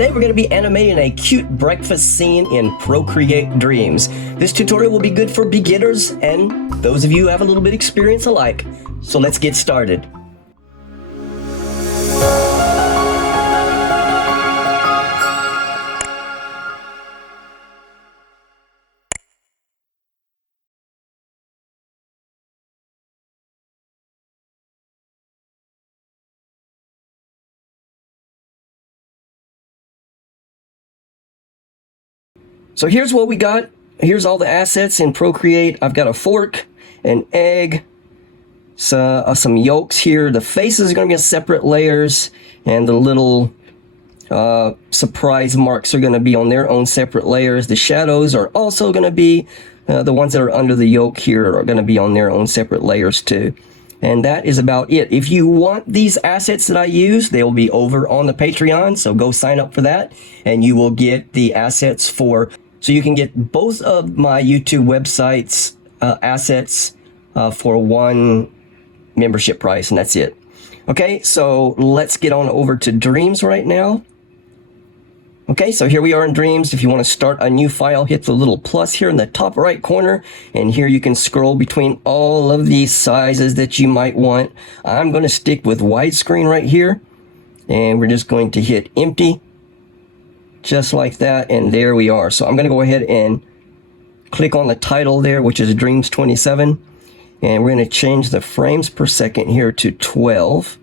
today we're going to be animating a cute breakfast scene in Procreate Dreams. This tutorial will be good for beginners and those of you who have a little bit of experience alike. So let's get started. So here's what we got. Here's all the assets in Procreate. I've got a fork, an egg, some yolks here. The faces are going to be separate layers, and the little surprise marks are going to be on their own separate layers. The shadows are also going to be, the ones that are under the yolk here are going to be on their own separate layers too. And that is about it. If you want these assets that I use, they will be over on the Patreon, so go sign up for that, and you will get the assets so you can get both of my YouTube websites assets for one membership price, and that's it. Okay, so let's get on over to Dreams right now. Okay, so here we are in Dreams. If you want to start a new file, hit the little plus here in the top right corner, and here you can scroll between all of these sizes that you might want. I'm going to stick with widescreen right here, and we're just going to hit empty, just like that, and there we are. So I'm going to go ahead and click on the title there, which is Dreams 27, and we're going to change the frames per second here to 12.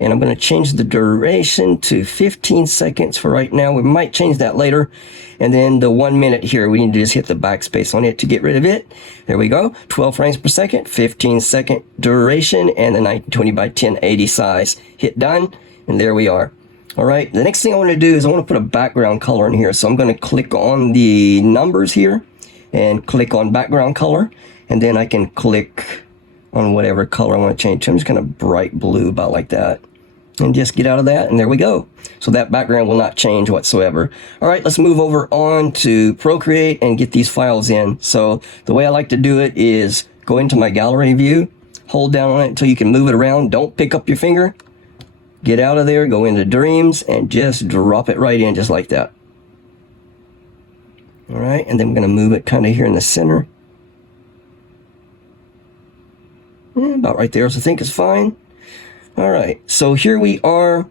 And I'm going to change the duration to 15 seconds for right now. We might change that later. And then the 1 minute here, we need to just hit the backspace on it to get rid of it. There we go. 12 frames per second, 15-second duration, and the 1920 by 1080 size. Hit done, and there we are. All right, the next thing I want to do is I want to put a background color in here. So I'm going to click on the numbers here and click on background color. And then I can click on whatever color I want to change to. I'm just kind of bright blue, about like that. And just get out of that, and there we go. So that background will not change whatsoever. All right, let's move over on to Procreate and get these files in. So the way I like to do it is go into my gallery view, hold down on it until you can move it around. Don't pick up your finger. Get out of there, go into Dreams, and just drop it right in just like that. All right, and then we're going to move it kind of here in the center. About right there, so I think it's fine. All right, so here we are.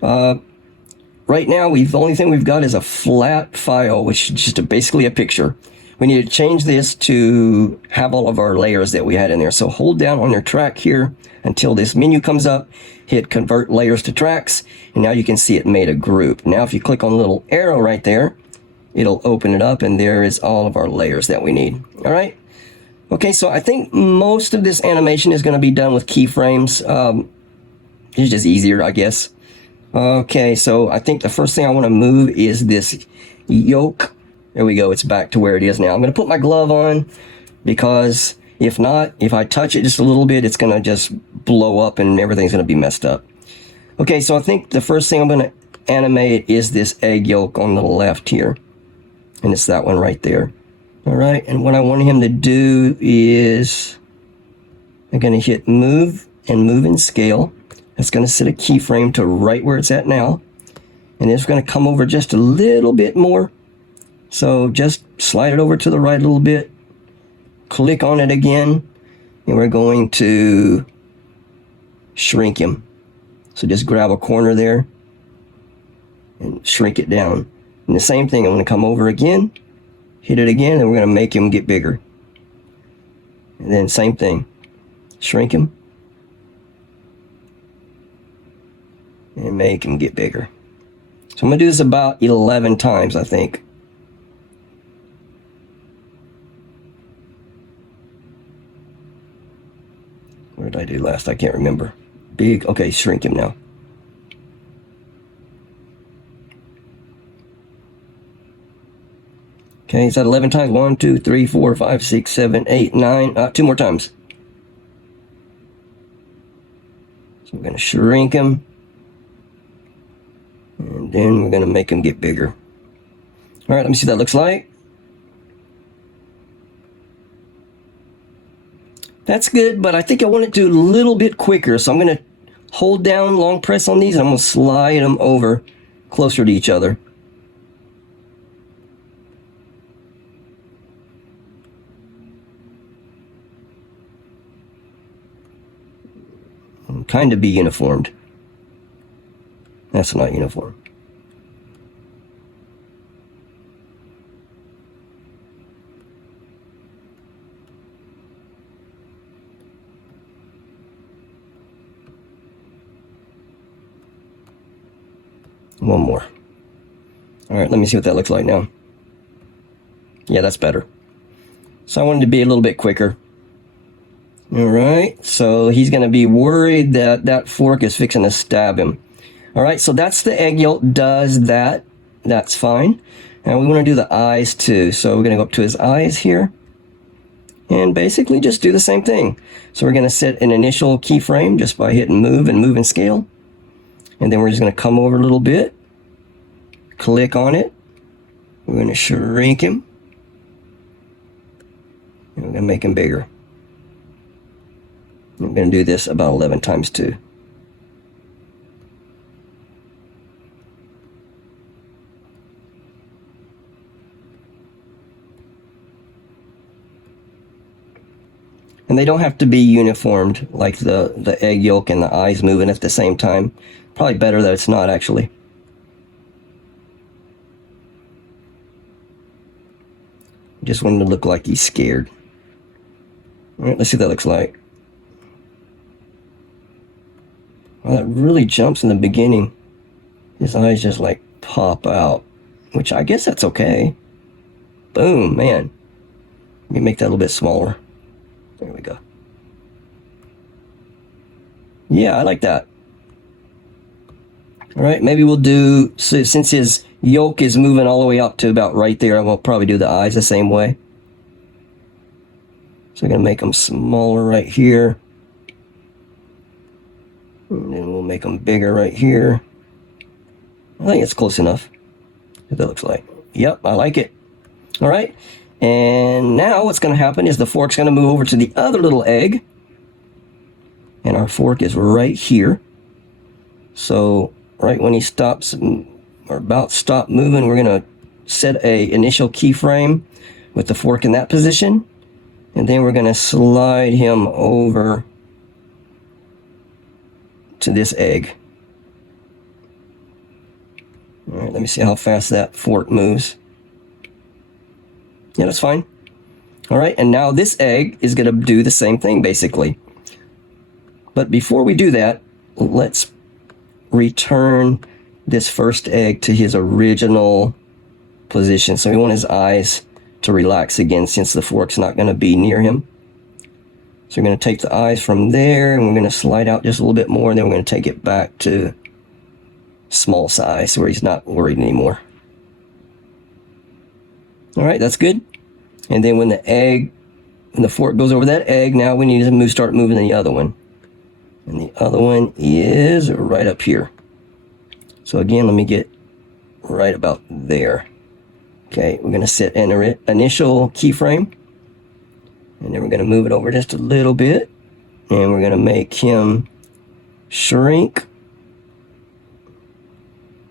Right now, the only thing we've got is a flat file, which is just basically a picture. We need to change this to have all of our layers that we had in there. So hold down on your track here until this menu comes up, hit Convert Layers to Tracks, and now you can see it made a group. Now, if you click on the little arrow right there, it'll open it up, and there is all of our layers that we need. All right. Okay, so I think most of this animation is going to be done with keyframes. It's just easier, I guess. Okay, so I think the first thing I want to move is this yolk. There we go, it's back to where it is now. I'm going to put my glove on because if not, if I touch it just a little bit, it's going to just blow up and everything's going to be messed up. Okay, so I think the first thing I'm going to animate is this egg yolk on the left here. And it's that one right there. All right, and what I want him to do is I'm going to hit move and move in scale. That's going to set a keyframe to right where it's at now. And it's going to come over just a little bit more. So just slide it over to the right a little bit. Click on it again. And we're going to shrink him. So just grab a corner there and shrink it down. And the same thing, I'm going to come over again, hit it again, and we're going to make him get bigger. And then same thing, shrink him. And make him get bigger. So I'm going to do this about 11 times, I think. What did I do last? I can't remember. Big. Okay, shrink him now. Okay, is that 11 times? 1, 2, 3, 4, 5, 6, 7, 8, 9. 2 more times. So we're going to shrink him. And then we're going to make him get bigger. All right, let me see what that looks like. That's good, but I think I want it to do a little bit quicker. So I'm going to hold down, long press on these, and I'm going to slide them over closer to each other. And kind of be uniformed. That's not uniform. One more. All right, let me see what that looks like now. Yeah, that's better. So I wanted to be a little bit quicker. All right, so he's going to be worried that that fork is fixing to stab him. All right, so that's the egg yolk does that. That's fine. And we want to do the eyes too. So we're going to go up to his eyes here and basically just do the same thing. So we're going to set an initial keyframe just by hitting move and scale. And then we're just going to come over a little bit, click on it. We're going to shrink him. And we're going to make him bigger. I'm going to do this about 11 times too. And they don't have to be uniformed, like the egg yolk and the eyes moving at the same time. Probably better that it's not, actually. Just want him to look like he's scared. All right, let's see what that looks like. Well, that really jumps in the beginning. His eyes just like pop out, which I guess that's okay. Boom, man. Let me make that a little bit smaller. There we go. Yeah, I like that. All right, maybe we'll do, so since his yolk is moving all the way up to about right there, I will probably do the eyes the same way. So I'm going to make them smaller right here. And then we'll make them bigger right here. I think it's close enough. What that looks like. Yep, I like it. All right. And now what's going to happen is the fork's going to move over to the other little egg. And our fork is right here. So right when he stops, or about stop moving, we're going to set a initial keyframe with the fork in that position. And then we're going to slide him over to this egg. All right, let me see how fast that fork moves. Yeah, that's fine. All right, and now this egg is going to do the same thing, basically. But before we do that, let's return this first egg to his original position. So we want his eyes to relax again, since the fork's not going to be near him. So we're going to take the eyes from there, and we're going to slide out just a little bit more, and then we're going to take it back to small size where he's not worried anymore. All right, that's good. And then when the fork goes over that egg, now we need to start moving the other one. And the other one is right up here. So again, let me get right about there. Okay, we're going to set an initial keyframe. And then we're going to move it over just a little bit. And we're going to make him shrink.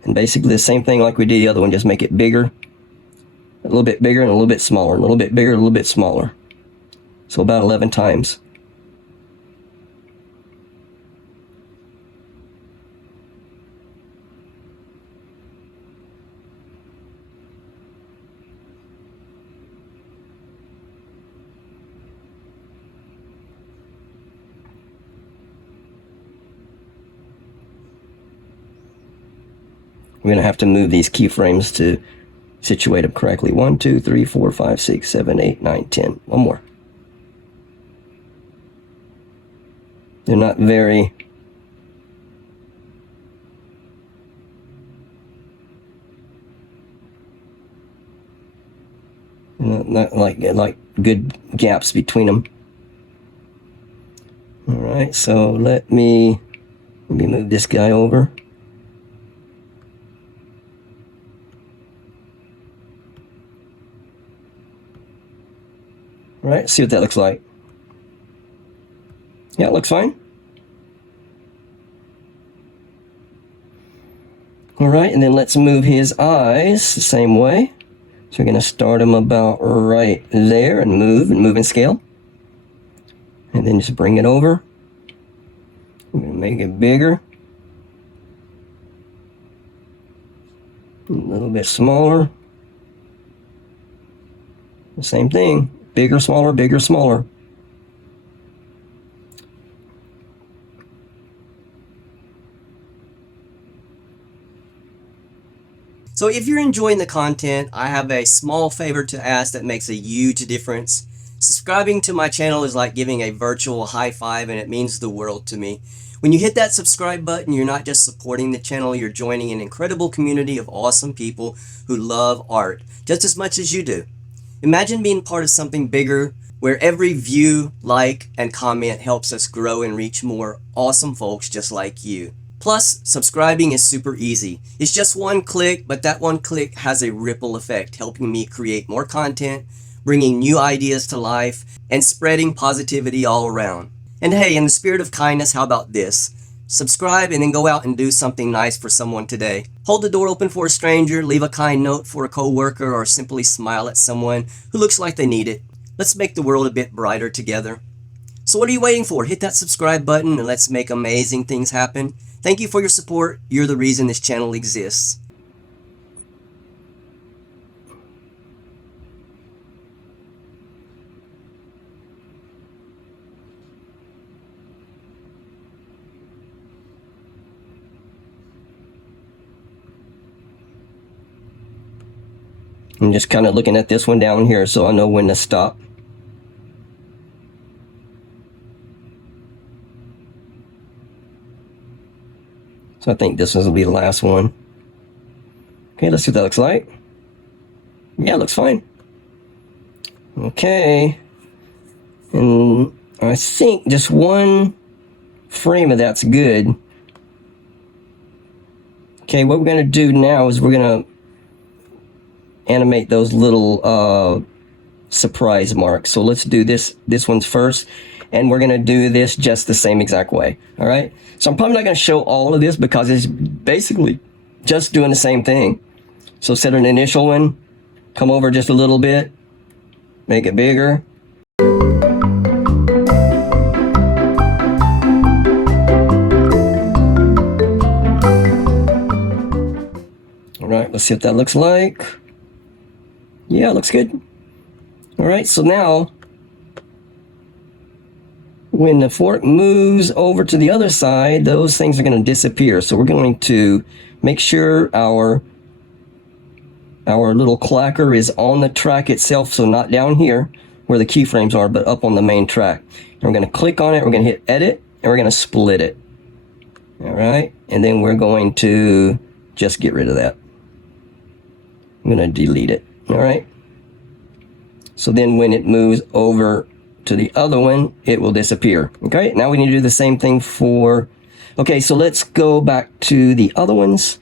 And basically the same thing like we did the other one, just make it bigger. A little bit bigger and a little bit smaller. A little bit bigger, a little bit smaller. So about 11 times. We're going to have to move these keyframes to situate them correctly. 1, 2, 3, 4, 5, 6, 7, 8, 9, 10. One more. They're not very... not like good gaps between them. All right, so let me move this guy over. All right, see what that looks like. Yeah, it looks fine. All right, and then let's move his eyes the same way. So we're going to start him about right there and move and scale. And then just bring it over. I'm going to make it bigger. A little bit smaller. The same thing. Bigger, smaller, bigger, smaller. So if you're enjoying the content, I have a small favor to ask that makes a huge difference. Subscribing to my channel is like giving a virtual high five, and it means the world to me. When you hit that subscribe button, you're not just supporting the channel, you're joining an incredible community of awesome people who love art just as much as you do. Imagine being part of something bigger where every view, like, and comment helps us grow and reach more awesome folks just like you. Plus, subscribing is super easy. It's just one click, but that one click has a ripple effect, helping me create more content, bringing new ideas to life, and spreading positivity all around. And hey, in the spirit of kindness, how about this? Subscribe and then go out and do something nice for someone today. Hold the door open for a stranger, leave a kind note for a coworker, or simply smile at someone who looks like they need it. Let's make the world a bit brighter together. So what are you waiting for? Hit that subscribe button and let's make amazing things happen. Thank you for your support. You're the reason this channel exists. I'm just kind of looking at this one down here so I know when to stop. So I think this will be the last one. Okay, let's see what that looks like. Yeah, it looks fine. Okay. And I think just one frame of that's good. Okay, what we're going to do now is we're going to animate those little surprise marks. So let's do this one's first, and we're going to do this just the same exact way. All right, so I'm probably not going to show all of this because it's basically just doing the same thing. So set an initial one, come over just a little bit, make it bigger. All right, let's see what that looks like. Yeah, it looks good. All right, so now when the fork moves over to the other side, those things are going to disappear. So we're going to make sure our little clacker is on the track itself, so not down here where the keyframes are, but up on the main track. And we're going to click on it, we're going to hit edit, and we're going to split it. All right, and then we're going to just get rid of that. I'm going to delete it. All right. So then when it moves over to the other one, it will disappear. Okay. Now we need to do the same thing for, okay, so let's go back to the other ones.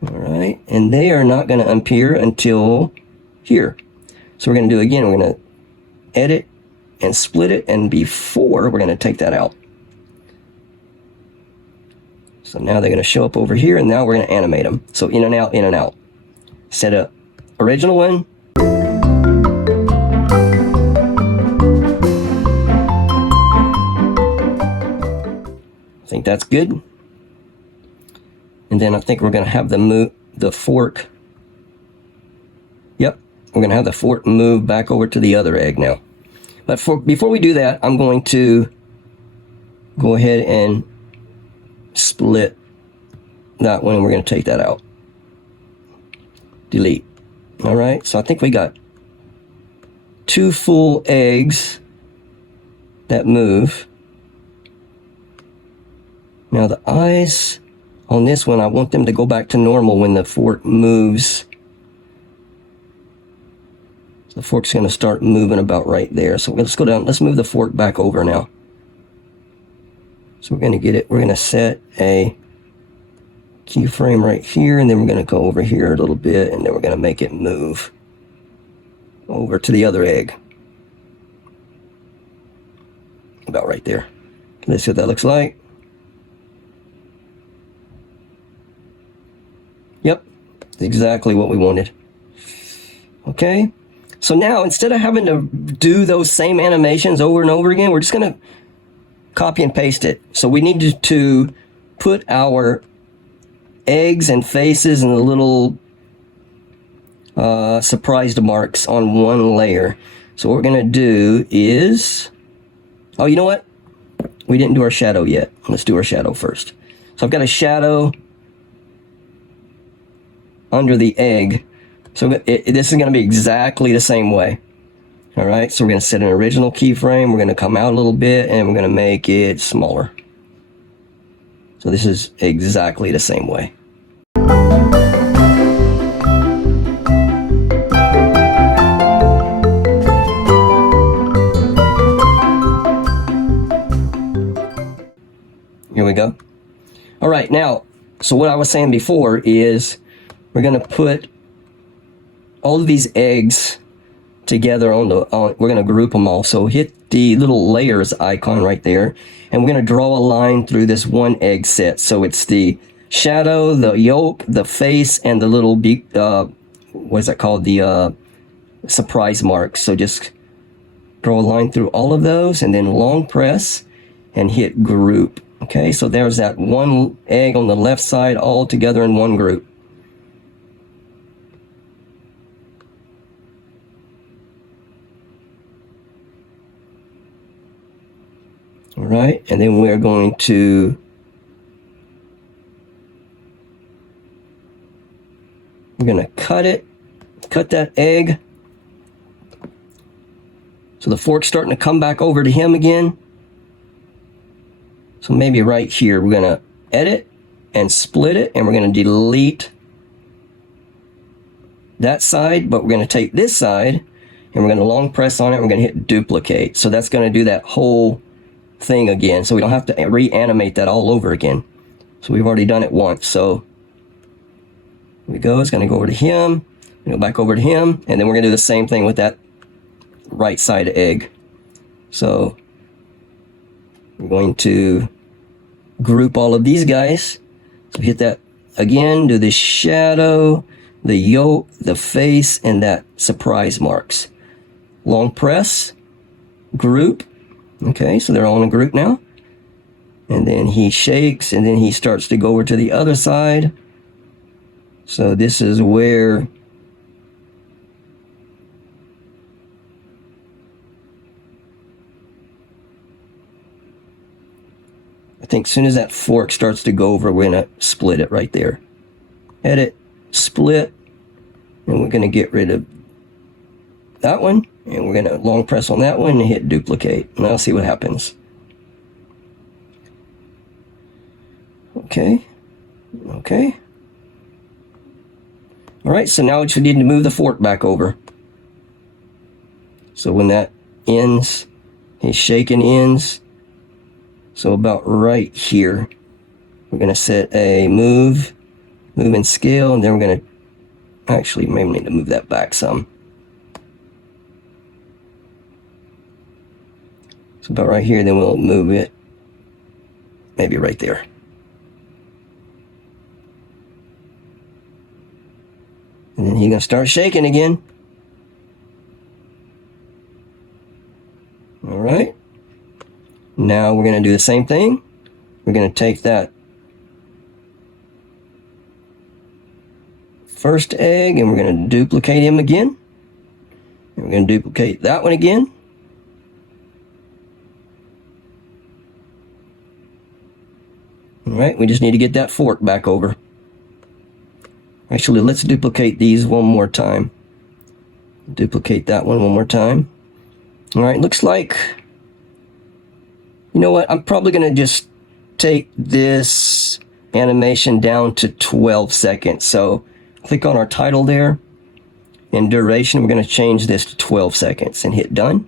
All right. And they are not going to appear until here. So we're going to do it again. We're going to edit and split it. And before we're going to take that out. So now they're going to show up over here, and now we're going to animate them. So in and out, in and out. Set up original one. I think that's good. And then I think we're going to have the fork. Yep, we're going to have the fork move back over to the other egg now. But before we do that, I'm going to go ahead and split that one, and we're going to take that out. Delete. All right, so I think we got 2 full eggs that move. Now the eyes on this one, I want them to go back to normal when the fork moves. So the fork's going to start moving about right there. So let's go down, let's move the fork back over now. So we're going to get it, we're going to set a keyframe right here, and then we're going to go over here a little bit, and then we're going to make it move over to the other egg. About right there. Let's see what that looks like. exactly what we wanted. Okay, so now instead of having to do those same animations over and over again, we're just going to copy and paste it. So we need to put our eggs and faces and the little surprised marks on one layer. So what we're going to do is, oh, you know what? We didn't do our shadow yet. Let's do our shadow first. So I've got a shadow under the egg. So this is going to be exactly the same way. All right, so we're going to set an original keyframe. We're going to come out a little bit and we're going to make it smaller. So this is exactly the same way. Here we go. All right, now, so what I was saying before is we're going to put all of these eggs together we're going to group them all. So hit the little layers icon right there, and we're going to draw a line through this one egg set. So it's the shadow, the yolk, the face, and the little what is that called? The surprise marks. So just draw a line through all of those, and then long press and hit group. Okay, so there's that one egg on the left side all together in one group. All right, and then we're going to cut that egg. So the fork's starting to come back over to him again. So maybe right here, we're going to edit and split it, and we're going to delete that side, but we're going to take this side, and we're going to long press on it, and we're going to hit duplicate. So that's going to do that whole thing again, so we don't have to reanimate that all over again. So we've already done it once. So here we go. It's going to go over to him, go back over to him, and then we're going to do the same thing with that right side egg. So we're going to group all of these guys. So hit that again, do the shadow, the yolk, the face, and that surprise marks. Long press, group. Okay, so they're all in a group now. And then he shakes, and then he starts to go over to the other side. So this is where I think as soon as that fork starts to go over, we're going to split it right there. Edit, split, and we're going to get rid of that one, and we're going to long press on that one and hit duplicate. And I'll see what happens. Okay. Okay. All right, so now we just need to move the fork back over. So when that ends, his shaking ends, so about right here, we're going to set a move and scale, and then we're going to actually maybe need to move that back some. So about right here, then we'll move it maybe right there. And then he's going to start shaking again. All right. Now we're going to do the same thing. We're going to take that first egg and we're going to duplicate him again. And we're going to duplicate that one again. All right, we just need to get that fork back over. Actually, let's duplicate these one more time. Duplicate that one more time. All right, looks like, you know what? I'm probably going to just take this animation down to 12 seconds. So click on our title there. In duration, we're going to change this to 12 seconds and hit done.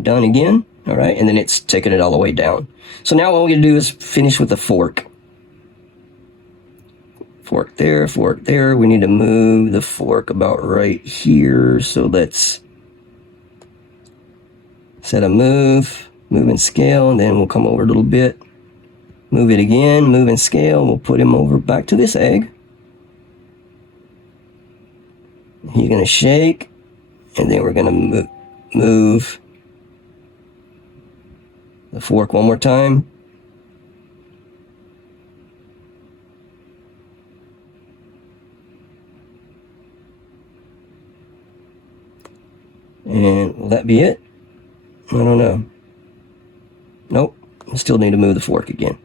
Done again. All right, and then it's taking it all the way down. So now what we're going to do is finish with the fork. Fork there, fork there. We need to move the fork about right here. So let's set a move and scale, and then we'll come over a little bit. Move it again, move and scale. We'll put him over back to this egg. He's gonna shake, and then we're gonna move the fork one more time. And will that be it? I don't know. Nope, I still need to move the fork again.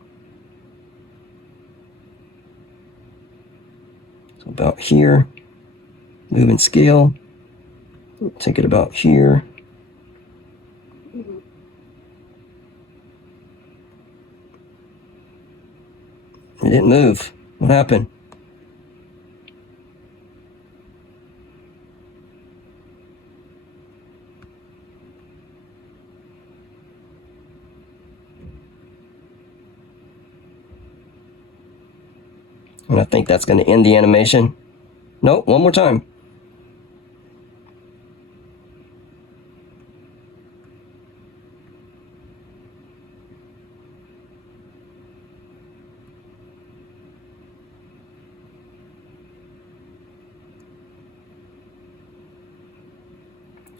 So about here, move and scale, take it about here. It didn't move. What happened? And I think that's going to end the animation. Nope, one more time.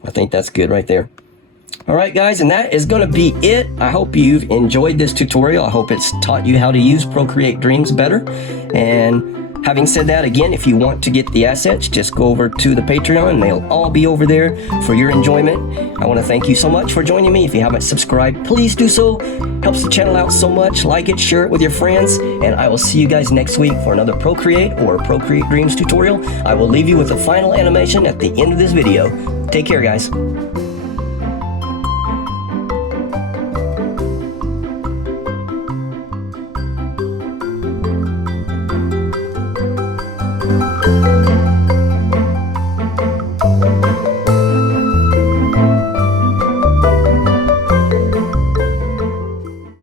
I think that's good right there. All right, guys, and that is going to be it. I hope you've enjoyed this tutorial. I hope it's taught you how to use Procreate Dreams better. And having said that, again, if you want to get the assets, just go over to the Patreon. They'll all be over there for your enjoyment. I want to thank you so much for joining me. If you haven't subscribed, please do so. Helps the channel out so much. Like it, share it with your friends, and I will see you guys next week for another Procreate or Procreate Dreams tutorial. I will leave you with the final animation at the end of this video. Take care, guys.